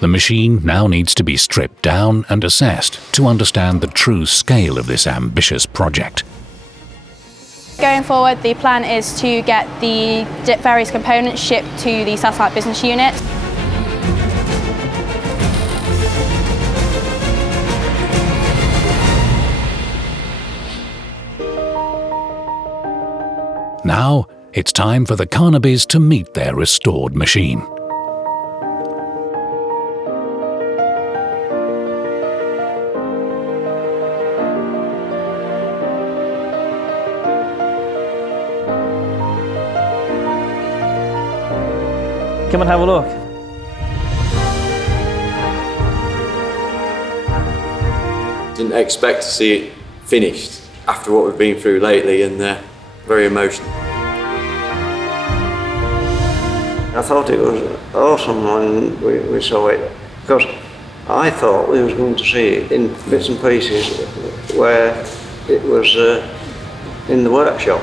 The machine now needs to be stripped down and assessed to understand the true scale of this ambitious project. Going forward, the plan is to get the various components shipped to the satellite business unit. Now, it's time for the Carnabys to meet their restored machine. Come and have a look. Didn't expect to see it finished after what we've been through lately, and very emotional. I thought it was awesome when we saw it, because I thought we was going to see it in bits and pieces where it was in the workshop.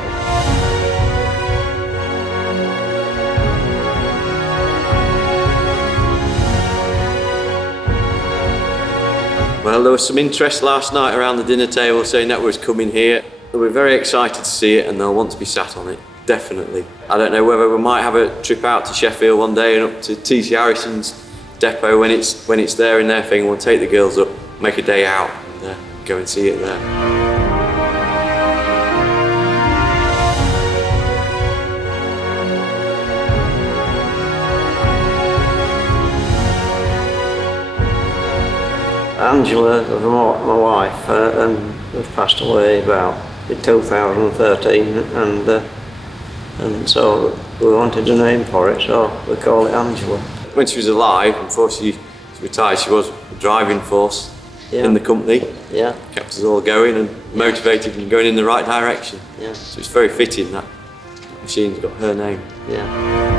Well, there was some interest last night around the dinner table saying that was coming here. We're very excited to see it, and they'll want to be sat on it, definitely. I don't know whether we might have a trip out to Sheffield one day and up to TC Harrison's depot when it's there in their thing. We'll take the girls up, make a day out, and go and see it there. Angela, my wife, has passed away about in 2013, and so we wanted a name for it, so we call it Angela. When she was alive, before she retired, she was a driving force in the company. Yeah. Kept us all going and motivated and going in the right direction. Yeah. So it's very fitting that machine's got her name. Yeah.